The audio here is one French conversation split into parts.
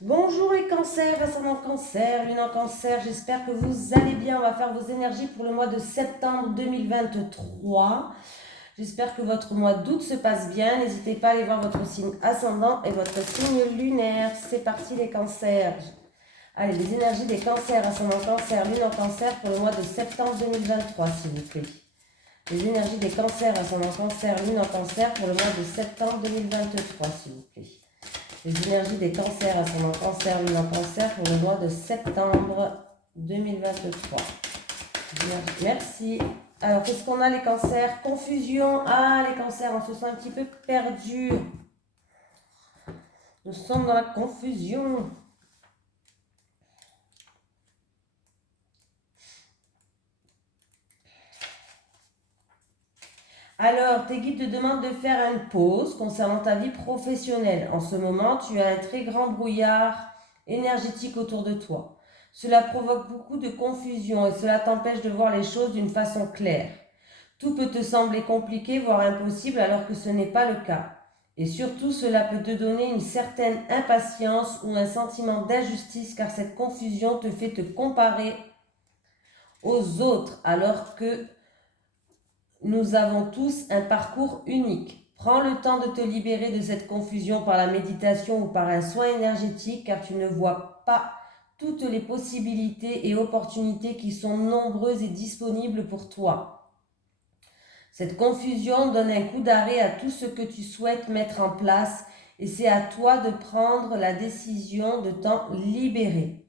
Bonjour les cancers, ascendant cancer, lune en cancer, j'espère que vous allez bien. On va faire vos énergies pour le mois de septembre 2023. J'espère que votre mois d'août se passe bien. N'hésitez pas à aller voir votre signe ascendant et votre signe lunaire. C'est parti les cancers. Allez, les énergies des cancers, ascendant cancer, lune en cancer pour le mois de septembre 2023, s'il vous plaît. Les énergies des cancers, ascendant cancer, lune en cancer pour le mois de septembre 2023, s'il vous plaît. Les énergies des cancers, ascendant cancer, lune en cancer pour le mois de septembre 2023. Merci. Alors, qu'est-ce qu'on a les cancers? Confusion. Ah, les cancers, on se sent un petit peu perdu. Nous sommes dans la confusion. Alors, tes guides te demandent de faire une pause concernant ta vie professionnelle. En ce moment, tu as un très grand brouillard énergétique autour de toi. Cela provoque beaucoup de confusion et cela t'empêche de voir les choses d'une façon claire. Tout peut te sembler compliqué, voire impossible, alors que ce n'est pas le cas. Et surtout, cela peut te donner une certaine impatience ou un sentiment d'injustice, car cette confusion te fait te comparer aux autres, alors que nous avons tous un parcours unique. Prends le temps de te libérer de cette confusion par la méditation ou par un soin énergétique, car tu ne vois pas toutes les possibilités et opportunités qui sont nombreuses et disponibles pour toi. Cette confusion donne un coup d'arrêt à tout ce que tu souhaites mettre en place et c'est à toi de prendre la décision de t'en libérer.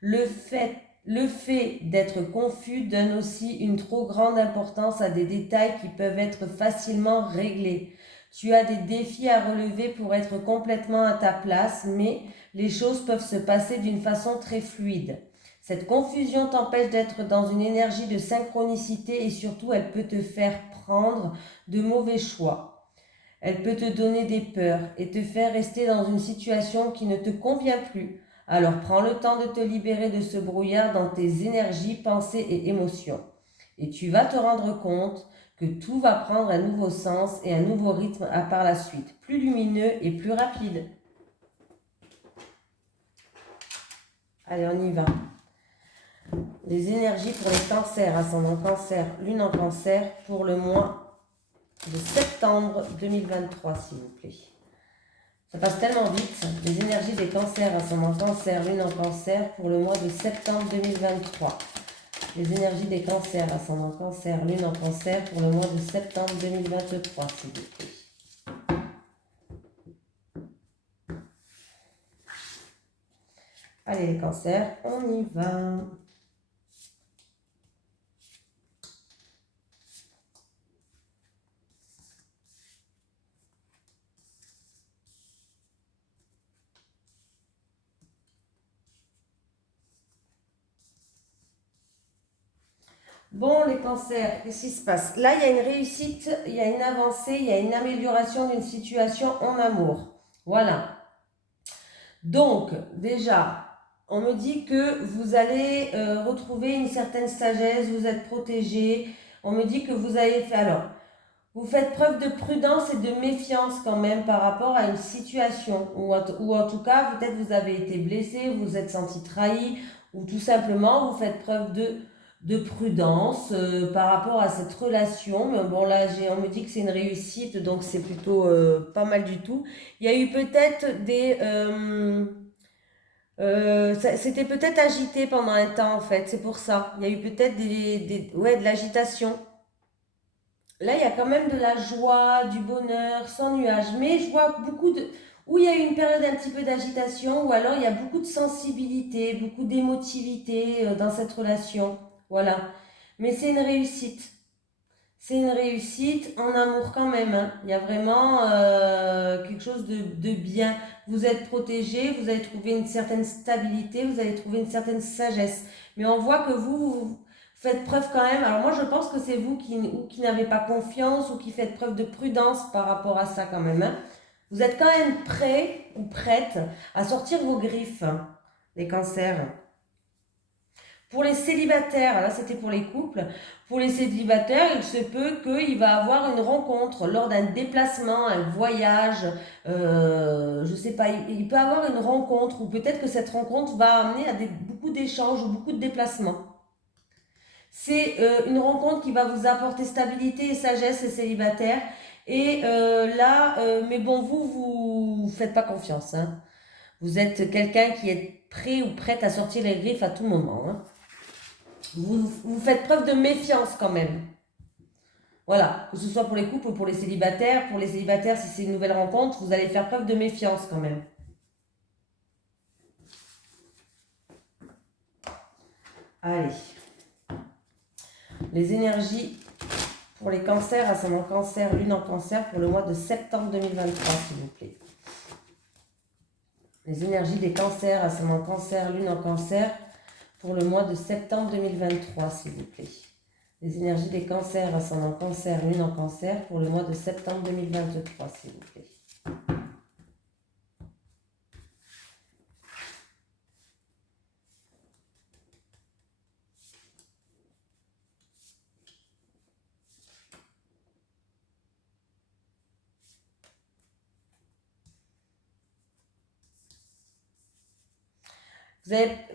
Le fait d'être confus donne aussi une trop grande importance à des détails qui peuvent être facilement réglés. Tu as des défis à relever pour être complètement à ta place, mais les choses peuvent se passer d'une façon très fluide. Cette confusion t'empêche d'être dans une énergie de synchronicité et surtout elle peut te faire prendre de mauvais choix. Elle peut te donner des peurs et te faire rester dans une situation qui ne te convient plus. Alors prends le temps de te libérer de ce brouillard dans tes énergies, pensées et émotions. Et tu vas te rendre compte que tout va prendre un nouveau sens et un nouveau rythme à par la suite, plus lumineux et plus rapide. Allez, on y va. Les énergies pour les cancers, ascendant cancer, lune en cancer, pour le mois de septembre 2023, s'il vous plaît. Ça passe tellement vite. Les énergies des cancers, ascendant cancer, lune en cancer, pour le mois de septembre 2023. Les énergies des cancers, ascendant cancer, lune en cancer, pour le mois de septembre 2023, s'il vous plaît. Allez les cancers, on y va. Bon, les cancers, qu'est-ce qui se passe? Là, il y a une réussite, il y a une avancée, il y a une amélioration d'une situation en amour. Voilà. Donc, déjà, on me dit que vous allez retrouver une certaine sagesse, vous êtes protégé. On me dit que vous avez fait... Alors, vous faites preuve de prudence et de méfiance quand même par rapport à une situation. Ou en tout cas, peut-être vous avez été blessé, vous vous êtes senti trahi, ou tout simplement, vous faites preuve de prudence par rapport à cette relation. Mais bon, là, on me dit que c'est une réussite, donc c'est plutôt pas mal du tout. Il y a eu peut-être des... c'était peut-être agité pendant un temps en fait, c'est pour ça. Il y a eu peut-être ouais, de l'agitation. Là, il y a quand même de la joie, du bonheur, sans nuage. Mais je vois beaucoup de... Où il y a eu une période un petit peu d'agitation, ou alors il y a beaucoup de sensibilité, beaucoup d'émotivité dans cette relation. Voilà. Mais c'est une réussite. C'est une réussite en amour quand même, hein. Il y a vraiment quelque chose de bien. Vous êtes protégé, vous allez trouver une certaine stabilité, vous allez trouver une certaine sagesse. Mais on voit que vous faites preuve quand même. Alors moi je pense que c'est vous qui n'avez pas confiance ou qui faites preuve de prudence par rapport à ça quand même, hein. Vous êtes quand même prêt ou prête à sortir vos griffes, hein, les cancers. Pour les célibataires, là c'était pour les couples, pour les célibataires, il se peut qu'il va avoir une rencontre lors d'un déplacement, un voyage, je sais pas, il peut avoir une rencontre ou peut-être que cette rencontre va amener à beaucoup d'échanges ou beaucoup de déplacements. C'est une rencontre qui va vous apporter stabilité et sagesse, les célibataires. Et mais bon, vous faites pas confiance, hein. Vous êtes quelqu'un qui est prêt ou prête à sortir les griffes à tout moment, hein. Vous faites preuve de méfiance quand même. Voilà, que ce soit pour les couples ou pour les célibataires. Pour les célibataires, si c'est une nouvelle rencontre, vous allez faire preuve de méfiance quand même. Allez. Les énergies pour les cancers, ascendant cancer, lune en cancer, pour le mois de septembre 2023, s'il vous plaît. Les énergies des cancers, ascendant cancer, lune en cancer, pour le mois de septembre 2023, s'il vous plaît. Les énergies des cancers, ascendant cancer, lune en cancer, pour le mois de septembre 2023, s'il vous plaît.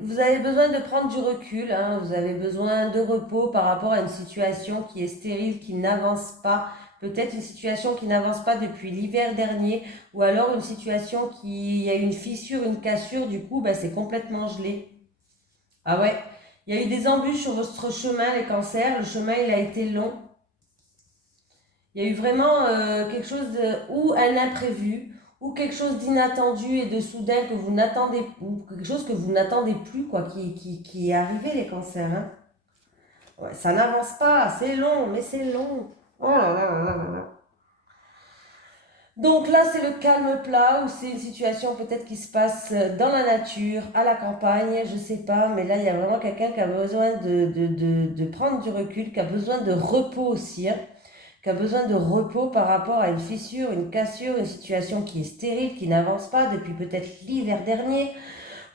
Vous avez besoin de prendre du recul, hein, vous avez besoin de repos par rapport à une situation qui est stérile, qui n'avance pas. Peut-être une situation qui n'avance pas depuis l'hiver dernier, ou alors une situation il y a une fissure, une cassure, du coup, ben, c'est complètement gelé. Ah ouais, il y a eu des embûches sur votre chemin, les cancers, le chemin il a été long. Il y a eu vraiment quelque chose ou un imprévu, ou quelque chose d'inattendu et de soudain que vous n'attendez, ou quelque chose que vous n'attendez plus, quoi, qui est arrivé, les cancers, hein. Ouais, ça n'avance pas, c'est long, mais c'est long. Oh là là là là là là. Donc là, c'est le calme plat, ou c'est une situation peut-être qui se passe dans la nature, à la campagne, je sais pas, mais là, il y a vraiment quelqu'un qui a besoin de prendre du recul, qui a besoin de repos aussi, hein, qui a besoin de repos par rapport à une fissure, une cassure, une situation qui est stérile, qui n'avance pas depuis peut-être l'hiver dernier,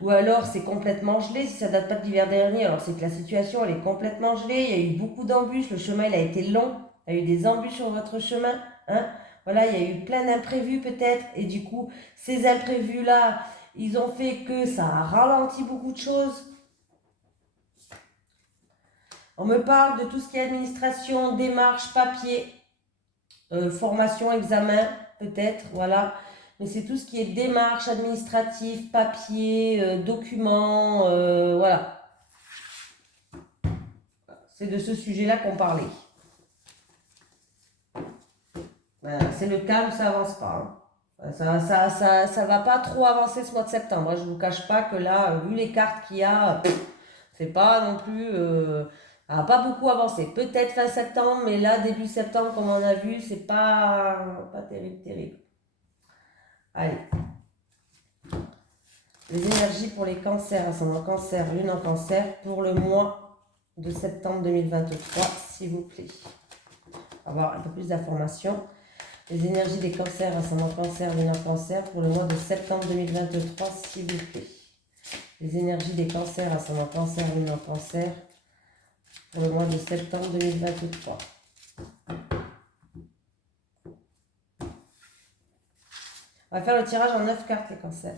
ou alors c'est complètement gelé. Si ça date pas de l'hiver dernier, alors c'est que la situation elle est complètement gelée, il y a eu beaucoup d'embûches, le chemin il a été long, il y a eu des embûches sur votre chemin, hein. Voilà, il y a eu plein d'imprévus peut-être, et du coup, ces imprévus-là, ils ont fait que ça a ralenti beaucoup de choses. On me parle de tout ce qui est administration, démarche, papier, formation, examen, peut-être, voilà. Mais c'est tout ce qui est démarche administrative, papier, documents, voilà. C'est de ce sujet-là qu'on parlait. Voilà, c'est le calme, ça avance pas, hein. Ça va pas trop avancer ce mois de septembre. Moi, je vous cache pas que là, vu les cartes qu'il y a, c'est pas non plus... ça va pas beaucoup avancer. Peut-être fin septembre, mais là, début septembre, comme on a vu, c'est pas terrible, terrible. Allez. Les énergies pour les cancers, ascendant cancer, lune en cancer, pour le mois de septembre 2023, s'il vous plaît. On va avoir un peu plus d'informations. Les énergies des cancers, ascendant cancer, lune en cancer, pour le mois de septembre 2023, s'il vous plaît. Les énergies des cancers, ascendant cancer, lune en cancer, pour le mois de septembre 2023. On va faire le tirage en 9 cartes, les cancers.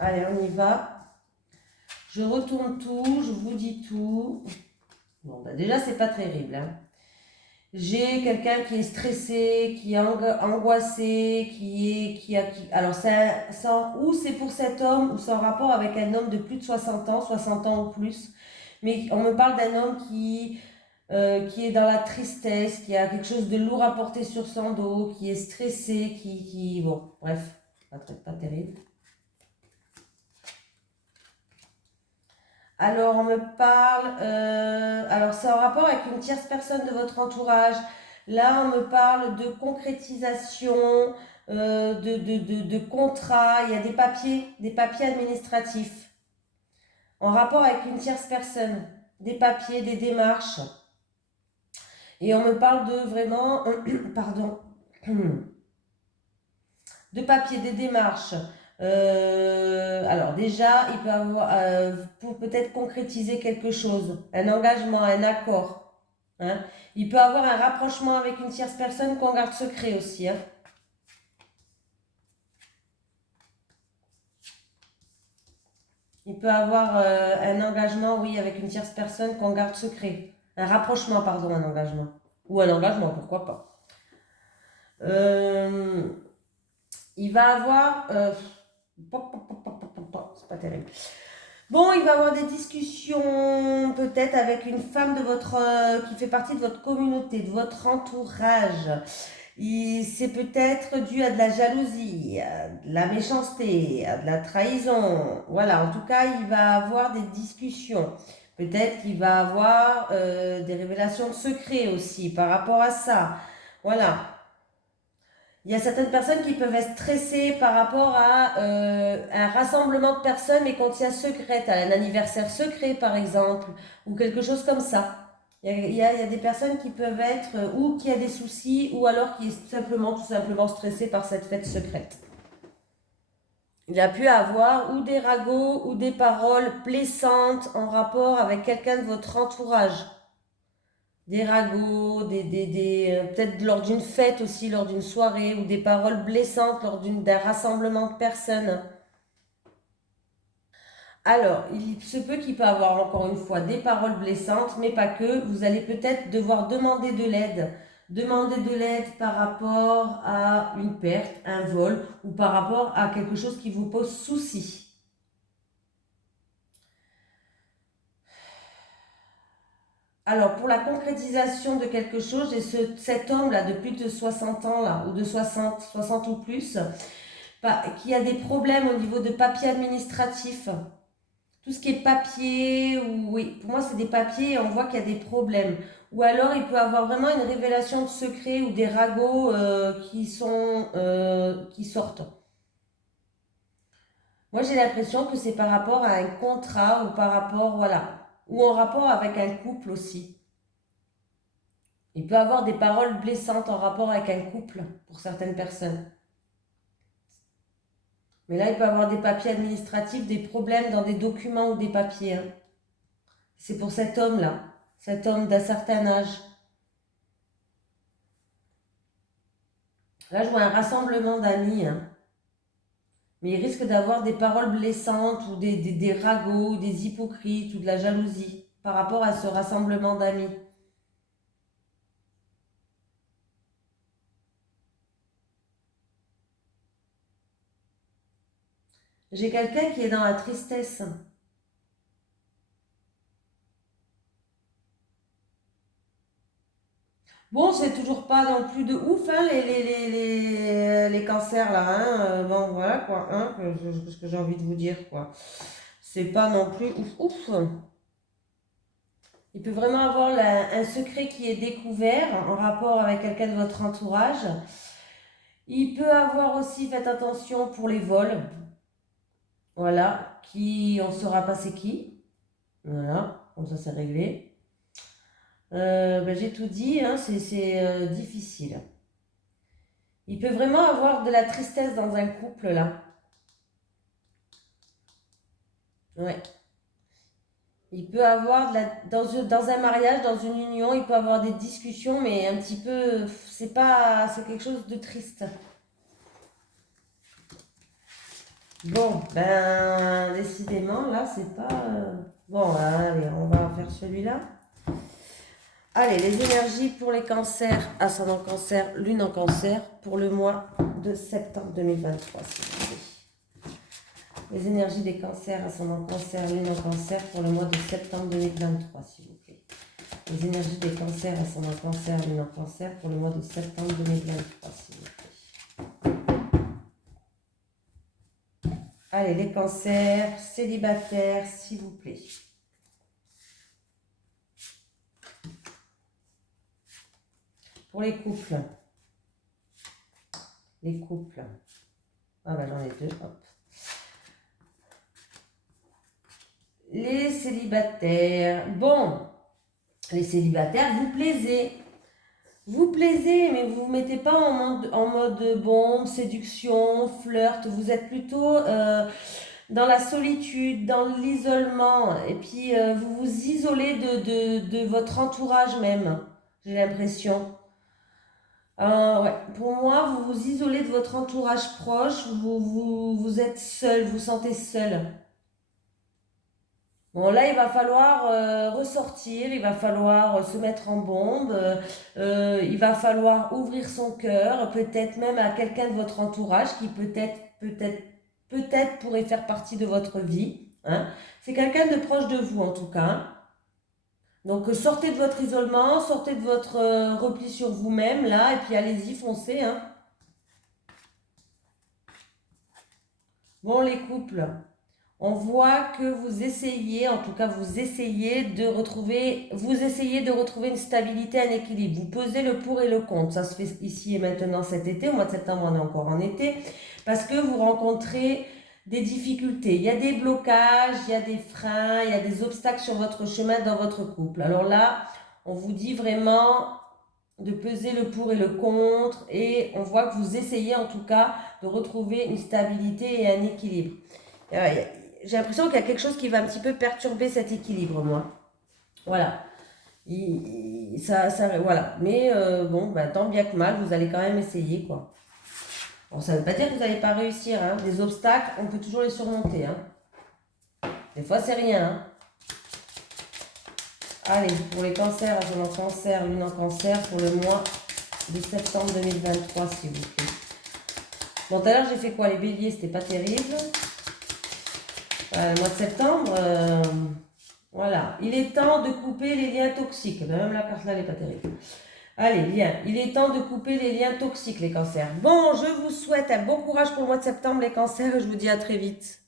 Allez, on y va. Je retourne tout, je vous dis tout. Bon, bah déjà, c'est pas terrible, hein. J'ai quelqu'un qui est stressé, qui est angoissé, alors, ou c'est pour cet homme, ou c'est en rapport avec un homme de plus de 60 ans ou plus. Mais on me parle d'un homme qui est dans la tristesse, qui a quelque chose de lourd à porter sur son dos, qui est stressé, bon, bref, pas terrible. Alors, on me parle, alors c'est en rapport avec une tierce personne de votre entourage. Là, on me parle de concrétisation, de contrat. Il y a des papiers administratifs en rapport avec une tierce personne. des papiers, des démarches. Et on me parle de vraiment, pardon, de papiers, des démarches. Alors déjà, il peut avoir, pour peut-être concrétiser quelque chose, un engagement, un accord. Hein. Il peut avoir un rapprochement avec une tierce personne qu'on garde secret aussi. Hein. Il peut avoir un engagement, oui, avec une tierce personne qu'on garde secret. Un rapprochement, pardon, un engagement. Ou un engagement, pourquoi pas. Il va avoir... c'est pas terrible. Bon, il va avoir des discussions peut-être avec une femme de votre, qui fait partie de votre communauté, de votre entourage. C'est peut-être dû à de la jalousie, à de la méchanceté, à de la trahison. Voilà, en tout cas, il va avoir des discussions. Peut-être qu'il va avoir des révélations de secrets aussi par rapport à ça. Voilà. Il y a certaines personnes qui peuvent être stressées par rapport à un rassemblement de personnes mais qu'on tient secrète, à un anniversaire secret par exemple, ou quelque chose comme ça. Il y a des personnes qui peuvent être, ou qui a des soucis, ou alors qui est tout simplement stressé par cette fête secrète. Il a pu avoir ou des ragots ou des paroles blessantes en rapport avec quelqu'un de votre entourage. Des ragots, peut-être lors d'une fête aussi, lors d'une soirée, ou des paroles blessantes lors d'un rassemblement de personnes. Alors, il se peut qu'il peut avoir encore une fois des paroles blessantes, mais pas que. Vous allez peut-être devoir demander de l'aide. Demander de l'aide par rapport à une perte, un vol, ou par rapport à quelque chose qui vous pose souci. Alors, pour la concrétisation de quelque chose, j'ai cet homme-là de plus de 60 ans, là, ou de 60 ou plus, qui a des problèmes au niveau de papier administratif. Tout ce qui est papier, ou oui, pour moi c'est des papiers et on voit qu'il y a des problèmes. Ou alors il peut avoir vraiment une révélation de secret ou des ragots qui sortent. Moi j'ai l'impression que c'est par rapport à un contrat ou par rapport, voilà, ou en rapport avec un couple aussi. Il peut avoir des paroles blessantes en rapport avec un couple pour certaines personnes. Mais là, il peut avoir des papiers administratifs, des problèmes dans des documents ou des papiers. Hein. C'est pour cet homme-là, cet homme d'un certain âge. Là, je vois un rassemblement d'amis. Hein. Mais il risque d'avoir des paroles blessantes ou des ragots, des hypocrites ou de la jalousie par rapport à ce rassemblement d'amis. J'ai quelqu'un qui est dans la tristesse. Bon, c'est toujours pas non plus de ouf, hein, les cancers là. Hein. Bon, voilà quoi, hein, ce que j'ai envie de vous dire quoi. C'est pas non plus ouf ouf. Il peut vraiment avoir un secret qui est découvert en rapport avec quelqu'un de votre entourage. Il peut avoir aussi, faites attention pour les vols. Voilà, qui, on saura pas c'est qui. Voilà, comme ça c'est réglé. Ben, j'ai tout dit, hein, c'est difficile. Il peut vraiment avoir de la tristesse dans un couple là. Ouais. Il peut avoir dans un mariage, dans une union, il peut avoir des discussions, mais un petit peu, c'est quelque chose de triste. Bon, ben, décidément, là, c'est pas. Bon, allez, on va faire celui-là. Allez, les énergies pour les cancers, ascendant cancer, lune en cancer, pour le mois de septembre 2023, s'il vous plaît. Les énergies des cancers, ascendant cancer, lune en cancer, pour le mois de septembre 2023, s'il vous plaît. Les énergies des cancers, ascendant cancer, lune en cancer, pour le mois de septembre 2023, s'il vous plaît. Allez, les cancers, célibataires, s'il vous plaît. Pour les couples. Les couples. Ah ben j'en ai deux, hop. les célibataires. Bon, les célibataires, vous plaisez. Vous plaisez, mais vous ne vous mettez pas en mode bombe, séduction, flirt. Vous êtes plutôt dans la solitude, dans l'isolement. Et puis, vous vous isolez de votre entourage même, j'ai l'impression. Ouais. Pour moi, vous vous isolez de votre entourage proche. Vous êtes seul, vous sentez seul. Bon, là, il va falloir ressortir, il va falloir se mettre en bombe, il va falloir ouvrir son cœur, peut-être même à quelqu'un de votre entourage qui peut-être pourrait faire partie de votre vie, hein. C'est quelqu'un de proche de vous en tout cas. Donc sortez de votre isolement, sortez de votre repli sur vous-même là, et puis allez-y, foncez, hein. Bon, les couples. On voit que vous essayez, en tout cas vous essayez de retrouver une stabilité, un équilibre. Vous pesez le pour et le contre. Ça se fait ici et maintenant cet été. Au mois de septembre, on est encore en été. Parce que vous rencontrez des difficultés. Il y a des blocages, il y a des freins, il y a des obstacles sur votre chemin dans votre couple. Alors là, on vous dit vraiment de peser le pour et le contre. Et on voit que vous essayez en tout cas de retrouver une stabilité et un équilibre. J'ai l'impression qu'il y a quelque chose qui va un petit peu perturber cet équilibre, moi. Voilà. Voilà. Mais bon, ben, tant bien que mal, vous allez quand même essayer, quoi. Bon, ça ne veut pas dire que vous n'allez pas réussir, hein. Des obstacles, on peut toujours les surmonter, hein. Des fois, c'est rien, hein. Allez, pour les cancers, ascendant cancer, lune en cancer, pour le mois de septembre 2023, s'il vous plaît. Bon, tout à l'heure, j'ai fait quoi? Les béliers, c'était pas terrible. Le mois de septembre, voilà. Il est temps de couper les liens toxiques. Même la carte là, elle n'est pas terrible. Allez, liens. Il est temps de couper les liens toxiques, les cancers. Bon, je vous souhaite un bon courage pour le mois de septembre, les cancers, et je vous dis à très vite.